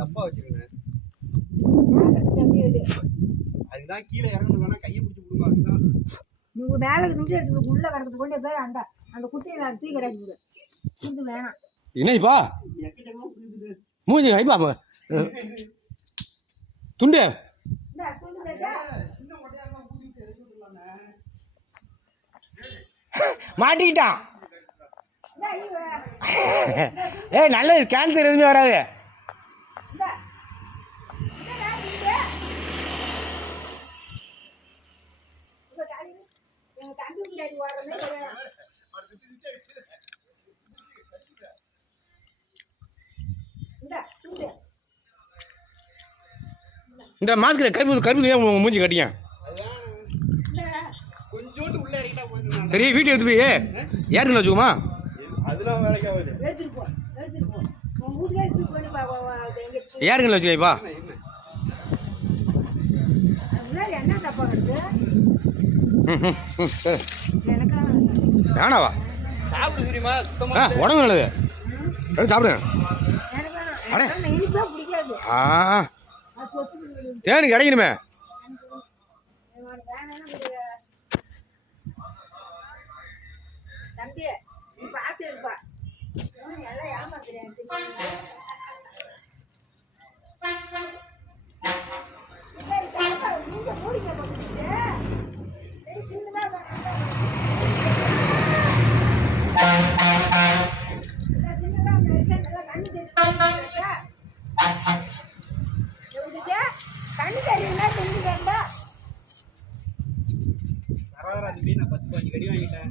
டப்பா வச்சிருக்கேன். அதுதான் கீழே இறங்கணும், வேணா கையை பிடிச்சி விடுங்க. அதுதான் நீங்க மேலே நின்று எடுத்து உள்ள கிடக்குது கொண்டு போய் அந்த அந்த குட்டியை நான் தூக்கி கிடைக்குது இது வேணாம். என்னப்பா மூஞ்சி ஐப்பா துண்டு மாட்டிக்கிட்டான். ஏய் நல்லது, கேன்சர் எதுவுமே வராது. இந்த மாஸ்க்ல கருப்பு மூஞ்சி கட்டிங்க. கொஞ்சோண்டு உள்ள இறக்கிட்டா போதும். சரி வீட்டு எடுத்து போய் ஏற்கனவே வச்சுக்கோமா. அதெல்லாம் வேலைக்கு ஆகுது. ஏற்கனவே வச்சுக்கப்பா. என்ன தப்பா இருக்கு வேணாவா சாப்பிடு தெரியுமா? சுத்தமா உடம்பு நல்லது, சாப்பிடுங்க. தேனி கிடைக்கணுமே. தம்பி நீ பார்த்து இருப்பா எல்லாம் ஏமாத்துறேன். கண்ணு தெரியுங்களா? தெரிஞ்சு கேட்டா நான் 10 கடி வாங்கிட்டேன்.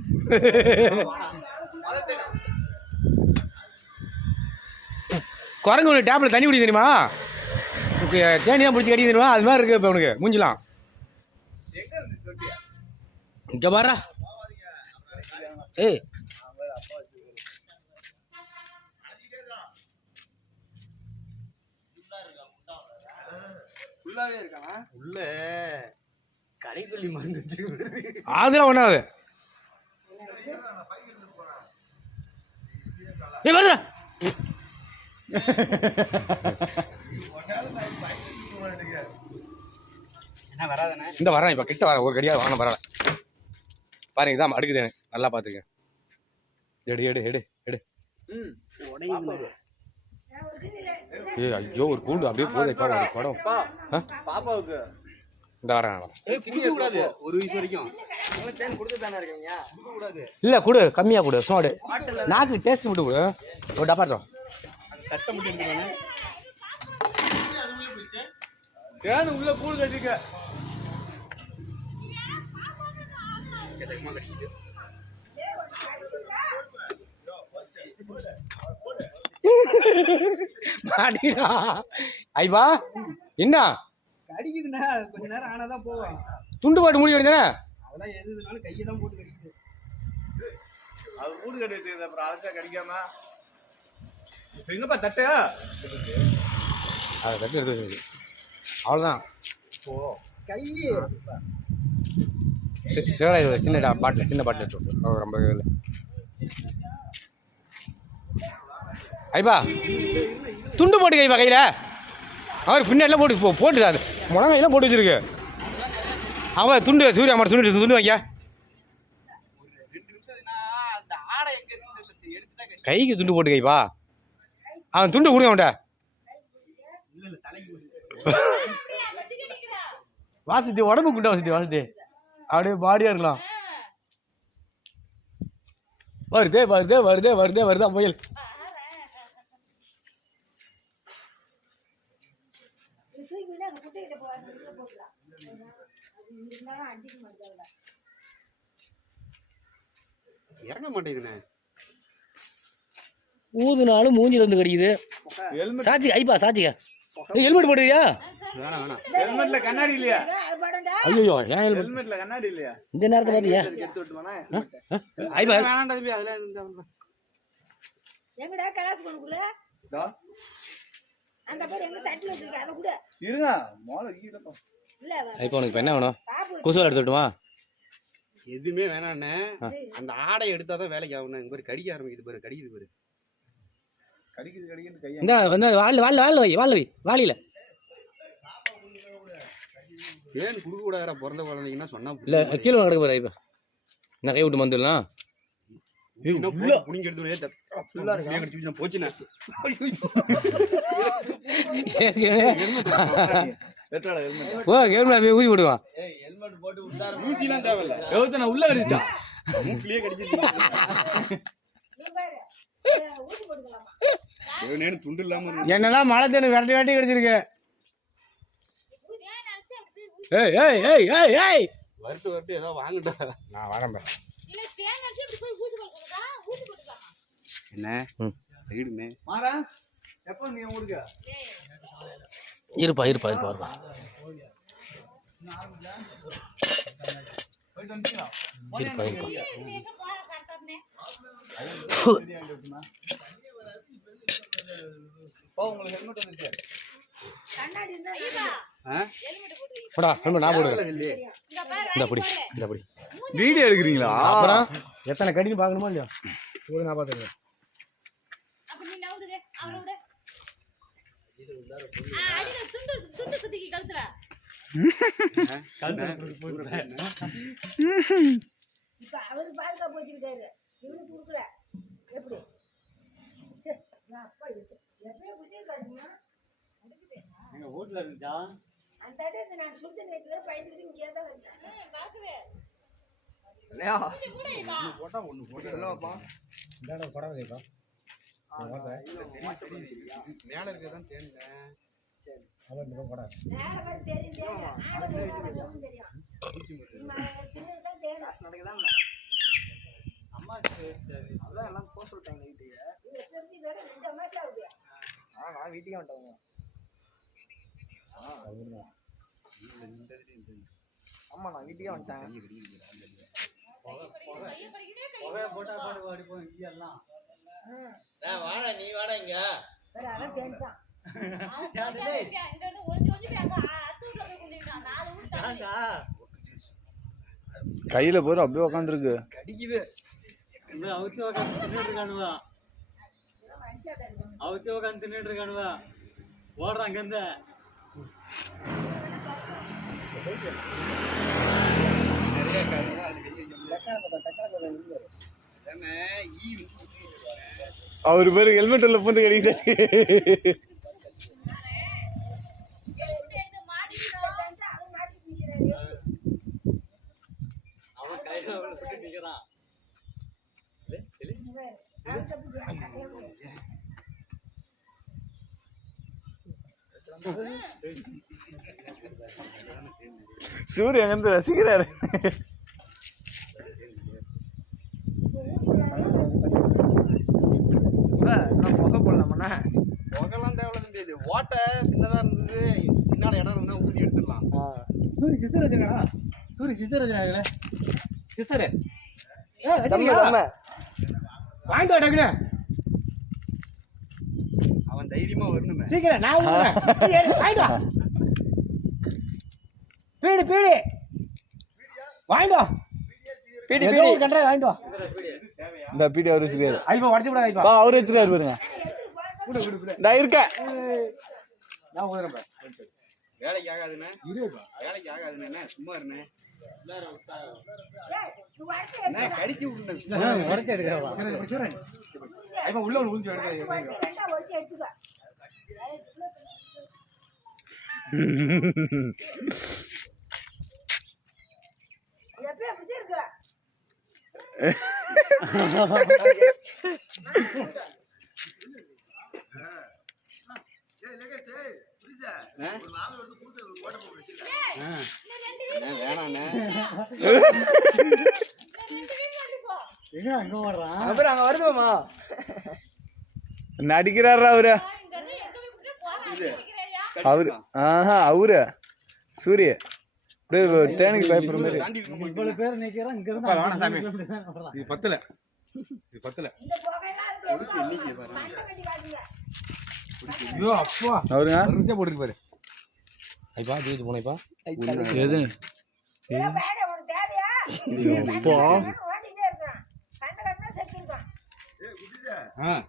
குரங்கு ஒன்று டேப்ல தண்ணி குடி தெரியுமா? தேனியாக பிடிச்சி கடி தெரியுமா? அது மாதிரி இருக்கு இப்போ உனக்கு மூஞ்சிலாம். இங்கே பாரா. ஏய் உள்ளாவே இருக்கானா? உள்ள கடைக்குள்ளி மருந்து வச்சிருக்கு. அதெல்லாம் ஒன்றாது. ஏய் வருதா என்ன வராதானே? இந்த வரேன் இப்போ கிட்ட வரேன். ஒரு கடியாக வாங்க பரவாயில்ல. பாருங்க இதான் அடுக்குது எனக்கு நல்லா பார்த்துக்கேன். எடு எடு எடு எடு. ஏ ஐயோ ஒரு கூண்டு அப்படியே போகுதுப்பா ஒரு குடம். பாப்பாவுக்கு இந்த வரேன். கூடாது ஒரு வயசு வரைக்கும் தேன் கொடுத்து தானே இருக்கீங்க. கூடாது இல்லை கொடு, கம்மியாக கொடு. சோடு நாக்கு டேஸ்ட் மட்டும் கொடு. ஒரு டப்பா எடுத்தோம் தட்டை மட்டும் எடுத்துக்கானே. தேன் உள்ள கூடு கட்டிக்க. மாட்டிடா ஐபா. என்ன கடிக்குதுண்ணா? கொஞ்ச நேரம் ஆனாதான் போவோம். துண்டு போட்டு மூடி வேண்டியதானே? அதெல்லாம் எதுனாலும் கையை தான் போட்டு கடிக்குது. அது கூடு கட்டி வச்சுக்குது, அப்புறம் அரைச்சா கடிக்காம. எங்கப்பா தட்டு? அதை தட்டு எடுத்து வச்சு அவ்வளோதான். ஓ கை சேடா சின்ன பாட்டில், சின்ன பாட்டில் எடுத்து விட்டு ரொம்ப இல்லை. ஐபா துண்டு போட்டு கைப்பா கையில். அவர் பின்னாடிலாம் போட்டு அது முழங்கையெல்லாம் போட்டு வச்சிருக்கு. அவன் துண்டு சூரிய அம்மா துண்டு வைக்க கைக்கு துண்டு போட்டு கைப்பா. அவன் துண்டு கொடுங்க அவன்கிட்ட. வாசிட்டு உடம்பு குண்டா வாசிட்டு அப்படியே பாடியா இருக்கலாம். வருதே வருதே வருதே வருதே வருதா புயல். இறங்க மாட்டேங்குதுண்ணே. ஊதுனாலும் மூஞ்சில வந்து கடிக்குது. சாட்சி ஐப்பா சாட்சிக்க. ஹெல்மெட் போடுறியா? வேணாம் வேணாம். ஹெல்மெட்ல கண்ணாடி இல்லையா? ஐயோ ஏன் ஹெல்மெட்ல கண்ணாடி இல்லையா? இந்த நேரத்தை பாத்தியா? எடுத்து விட்டுமானே. ஐப்பா வேணாம்டா தம்பி, அதெல்லாம் எங்கடா கிளாஸ் கொண்டுக்குள்ள அந்த பேர் எங்க தட்டி வச்சிருக்க அத கூட இருங்க. மோள கீழப்பா. இல்ல ஐப்பா உனக்கு என்ன வேணும்? குசுவல் எடுத்து விட்டுமா? எதுவுமே வேணாண்ணே. அந்த ஆடை எடுத்தாதான் வேலைக்கு ஆகணும். இங்க பாரு கடிக்க ஆரம்பிக்குது பாரு, கடிக்குது பாரு. கடிக்குது கடிக்குன்னு கையை இந்த வந்து வாழ வை வாளியில் ஏன் கொடுக்க கூடாதா பிறந்த குழந்தைங்கன்னா சொன்னா இல்லை கீழே கிடக்க போகிற இப்போ நான் கை விட்டு வந்துடலாம் புடிங்க எடுத்து ஃபுல்லா இருக்கு போச்சுண்ணா ஓ கேம்ல போய் ஊதி விடுவான் ஹெல்மெட் போட்டு விட்டாரு ஊசிலாம் தேவையில்ல நான் உள்ள கடிச்சா மூக்கிலேயே கடிச்சிட்டு நீ பாரு ஊசி போட்டுக்கலாமா நேனு துண்டு இல்லாம என்னெல்லாம் மழை தேனு விரட்டி கடிச்சிருக்கு ஏய் ஏய் ஏய் ஏய் ஏய் வரட்டு ஏதோ வாங்கடா நான் வரேன் என்ன வீடுமே மாறா எப்போ நீ ஊருக்கு இருப்பா போயிட்டு வந்துட்டீங்களா உங்களுக்கு ஹெல்மெட் வந்துச்சு கண்ணாடி இருந்தா போடா ஹெல்மெட் நான் போடுவேன் இந்த படி வீடியோ எடுக்கிறீங்களா அப்புறம் எத்தனை கடின்னு பார்க்கணுமா இல்லையா போடு நான் பார்த்துருக்கேன் இப்ப அவரு பாதுகாப்பு வச்சுக்கிட்டாரு இவனுக்கு கொடுக்கல எப்படி அப்பா இருக்கு எப்பயும் புதிய காட்டுமா எங்க வீட்ல இருந்துச்சா அந்த இடத்துல நான் சுத்தம் வைக்கல பயந்துட்டு இங்கே தான் வச்சேன் இல்லையா போட்டா ஒன்று போட்டு சொல்லவாப்பா இந்தாடா படம் வைப்பா மேல இருக்கதான் தேர்ந்தேன் சரி அவன் இந்த படம் வேற மாதிரி தெரியும் தெரியும் தின்னதான் தேடும் நடக்குதான் அம்மா சரி சரி அதான் எல்லாம் போக சொல்லிட்டாங்க வீட்டுக்கு தெரிஞ்சு இதோட 2 மாசம் ஆகுது நான் வீட்டுக்கே வந்துட்டேங்க ஆமா நான் வீட்டுக்கே வந்துட்டேன் வாடா நீ வாடா இங்க வேற அதான் தெரிஞ்சான் கையில போற அப்படியே உட்காந்துருக்கு கடிக்குது அவுச்சு உட்காந்து தின்னுட்டு இருக்கானுவா ஓடுறான் அங்கிருந்து அவர் பேரு ஹெல்மெட் உள்ள பூந்து கடிக்கிட்டாரு அவன் கையில விட்டு நிக்கிறான் சூரிய அங்கிருந்து ரசிக்கிறாரு புகை போடலாமண்ணா புகைலாம் தேவையில்ல முடியாது ஓட்டை சின்னதா இருந்தது பின்னால இடம் இருந்தா ஊதி எடுத்துடலாம் சூரி சிஸ்டர் வச்சுருக்காடா சூரி சிஸ்டர் வச்சுருக்காங்களே சிஸ்டரு வாங்கிட்டு டக்குனு அவன் தைரியமா வரணுமே சீக்கிரம் நான் வாங்கிட்டு பீடி பீடி வாங்கிட்டு பீடி பீடி கட்டுறேன் வாங்கிட்டு வா இந்த பீடி அவர் வச்சிருக்காரு ஐப்பா உடச்சு விடாது ஐப்பா வா அவர் வச்சிருக்காரு பாருங்க நான் இருக்கேன் நான் ஊதுறேன் வேலைக்கு ஆகாதுண்ணே வேலைக்கு ஆகாதுண்ணே சும்மா இருண்ணே என்ன கடிச்சு விட்டுனேன் உடச்சு எடுக்கிறேன் ஐப்பா உள்ள ஒன்று உளிச்சு எடுக்கிறேன் எடுத்துக்க எப்பயும் அப்படி இருக்கு வேணாண்ணே எங்க அங்க ஓடுறான் அங்க வருதுமா நடிக்கிறாரா அவரு அவரு அவரு சூரிய தேனிக்கு பயப்படுற மாதிரி இவ்வளவு பேர் நிக்கிறோம் இங்க இருந்து இது பத்தல இந்த புகையெல்லாம் இருக்கு மண்ணை கட்டி காட்டுங்க ஐயோ அப்பா அவருங்க வரிசையா போட்டுட்டு பாரு ஐப்பா ஜீவிச்சு போனேப்பா எது வேற உனக்கு தேவையா அப்பா ஓடிட்டே இருக்கான் கண்ணை கட்டினா செத்து இருக்கான்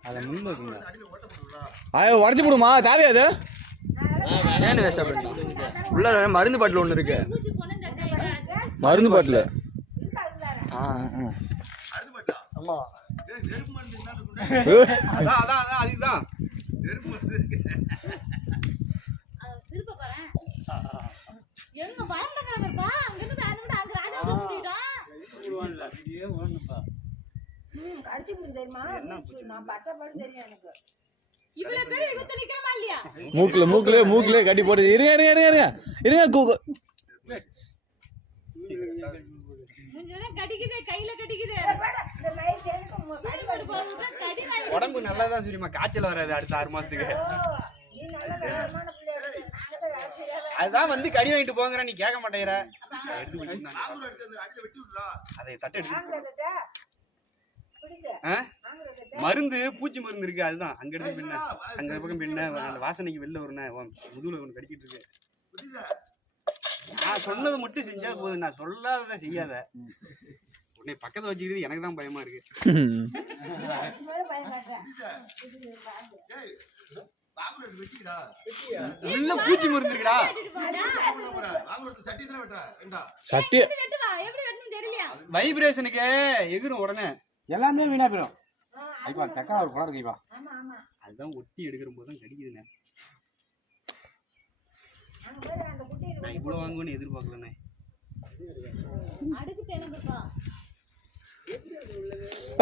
அதை முன்ன இருக்குங்க அது உடச்சி போடுமா தேவையா அது ஏன்னு வேஸ்டா பண்ணலாம் உள்ள மருந்து பாட்டில் ஒன்று இருக்கு மருந்து பாட்டில் ஆமா அதான் அதுதான் நெருப்பு மருந்து எங்க வரண்டா அங்கிருந்து வேணும்டா அங்க ராஜா கூட்டிட்டான் கடிச்சு போய் தெரியுமா நான் பட்ட படம் தெரியும் எனக்கு இவ்வளவு பேர் இவத்த நிக்கிறமா இல்லையா மூக்குல கட்டி போட்டு இருங்க முஞ்சனே கடிக்குதே கையில கடிக்குதே இந்த மயில் தேனுக்கு கடி போடுறா கடி வாங்கி உடம்பு நல்லா தான் தெரியுமா காய்ச்சல் வராது அடுத்த 6 மாசத்துக்கு நீ நல்ல தரமான பிள்ளை அதுதான் வந்து கறி வாங்கிட்டு போங்கற நீ கேட்க மாட்டேங்கற அதை தட்ட எடுத்து மருந்து பூச்சி மருந்து இருக்கு அதுதான் அங்க எடுத்து பின்ன அங்க பக்கம் பின்ன அந்த வாசனைக்கு வெளில வரணும் முதுகுல ஒன்று கடிச்சிட்டு இருக்கு நான் சொன்னது மட்டும் செஞ்சா போதும் நான் சொல்லாததை செய்யாத உன்னை பக்கத்துல வச்சுக்கிறது எனக்கு தான் பயமா இருக்கு உள்ள பூச்சி மருந்து இருக்குடா சட்டி வெட்டுவா எப்படி வெட்டணும் தெரியலையா வைப்ரேஷனுக்கு எகிரும் உடனே எல்லாமே வீணா போயிடும் ஐப்பா தக்கா ஒரு படம் இருக்கு ஆமா ஆமா அதுதான் ஒட்டி எடுக்கிற போது தான் கடிக்குதுண்ணே அந்த குட்டி நான் இவ்வளவு வாங்குவேன்னு எதிர்பார்க்கலண்ணே அடுக்கு தேனுங்கப்பா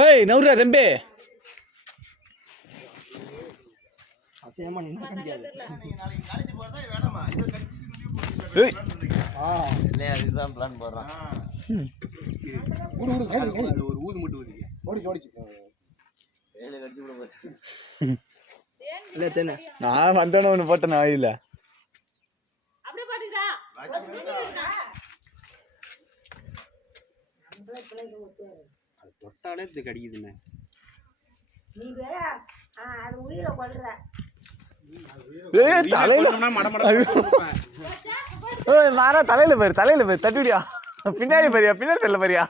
ஏய் நவுரா தம்பி அசையமா நின்று கடிக்காது ஏய் அதுதான் பிளான் போடுறான் ஒரு ஊது மட்டும் ஊதிக்க இல்ல தேனே நான் வந்தோன்னு ஒன்று போட்டேன் ஆயில அப்படியே பாட்டுடா அது தொட்டாலே இது கடிக்குதுண்ணே நீங்க அது உயிரை கொல்ற தலையில மாறா தலையில பாரு தட்டுடியா பின்னாடி பாரியா பின்னாடி தெரியல பாரியா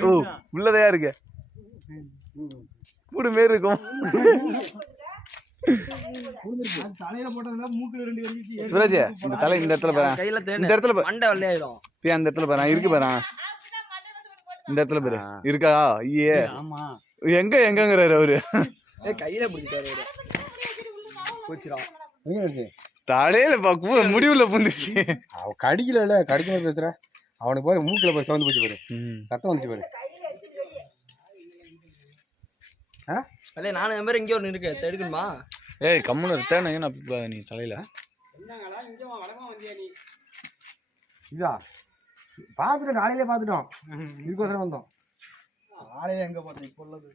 ஓ உள்ளதையா இருக்கு கூடு மாரி இருக்கும் தலையில போட்டதுல மூக்குல 2 கடிச்சு சுரஜ் இந்த தலை இந்த இடத்துல பாரு கையில இந்த இடத்துல பாரு மண்டை வெள்ளையாயிடும் பே அந்த இடத்துல பாரு இருக்கு பாரு இந்த இடத்துல பாரு இருக்கா ஐயே ஆமா எங்கங்கறாரு அவரு கையில பிடிச்சிட்டாரு போச்சுடா தலையில பாக்கு முடிவுல புந்துச்சு அவ கடிக்கல கடிக்க மாதிரி பேசுற அவனுக்கு பாரு மூக்குல போய் சவுந்து போச்சு பாரு ரத்தம் வந்துச்சு பாரு இல்ல நானும் எம்பேர் இங்கே ஒன்று இருக்கு எடுக்கணுமா ஏய் கம்முன்னு இருத்தேன் என்ன நீ தலையில இதா பாத்துட்டோம் காலையிலே பாத்துட்டோம் இதுக்கோசரம் வந்தோம் ஆளையே எங்க போறீங்க இப்போ உள்ளது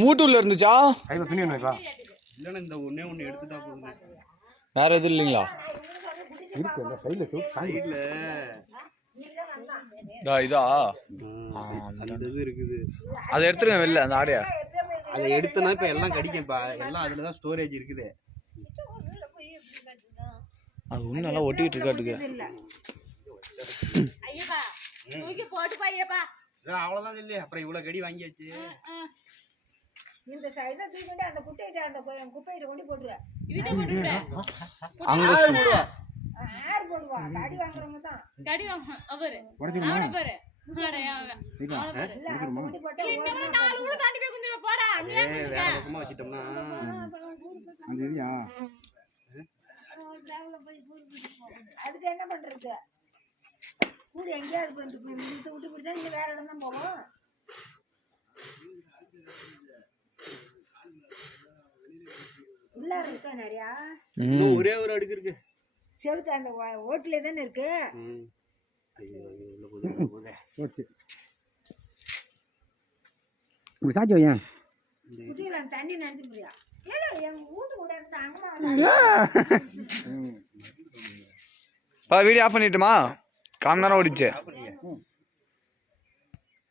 மூட்டூர்ல இருந்துச்சா கையில துணி ஒண்ணு இல்லைன்னா இந்த ஒன்னே ஒன்று எடுத்துட்டா போதுண்ணே வேற எதுவும் இல்லைங்களா இருக்கு இந்த சைடுல சைடுல இதா அந்த இது இருக்குது அதை எடுத்துருங்க வெளில அந்த ஆடையா அதை எடுத்தனா இப்ப எல்லாம் கடிக்கும்பா எல்லாம் அதுல தான் ஸ்டோரேஜ் இருக்குது அது ஒண்ணு நல்லா ஒட்டிட்டு இருக்காட்டுக்கு ஐயப்பா தூக்கி போட்டு பையப்பா அவ்வளவுதான் இல்லையே அப்புறம் இவ்வளவு கடி வாங்கியாச்சு இந்த சைடுல தூக்கிட்டு அந்த குட்டையிட்ட அந்த குப்பையிட்ட கொண்டு போட்டுருவ இவிட்ட போட்டுடா அங்க யார் போடுவா கடி வாங்குறவங்க தான் கடி வாங்க அவரு அவன பாரு அடயா அவன் கொண்டு போட்டா இந்த நாலு ஊரு தாண்டி போய் குந்திர போடா நீ வேற பக்கமா வச்சிட்டோம்னா அந்த ஏரியா அதுக்கு என்ன பண்றது கூட எங்கேயாவது வந்து விட்டு பிடிச்சா நீங்க வேற இடம் தான் போவோம் உள்ளார இருக்கா நிறையா ஒரே ஒரு அடுக்கு இருக்கு செவுத்து அந்த ஓட்டுல தானே இருக்கு சாட்சி வையன் குட்டியில தண்ணி நினைச்சு முடியா ஏன்னா எங்க வீட்டு கூட அம்மா வீடியோ ஆஃப் பண்ணிட்டுமா காம நேரம் ஓடிச்சு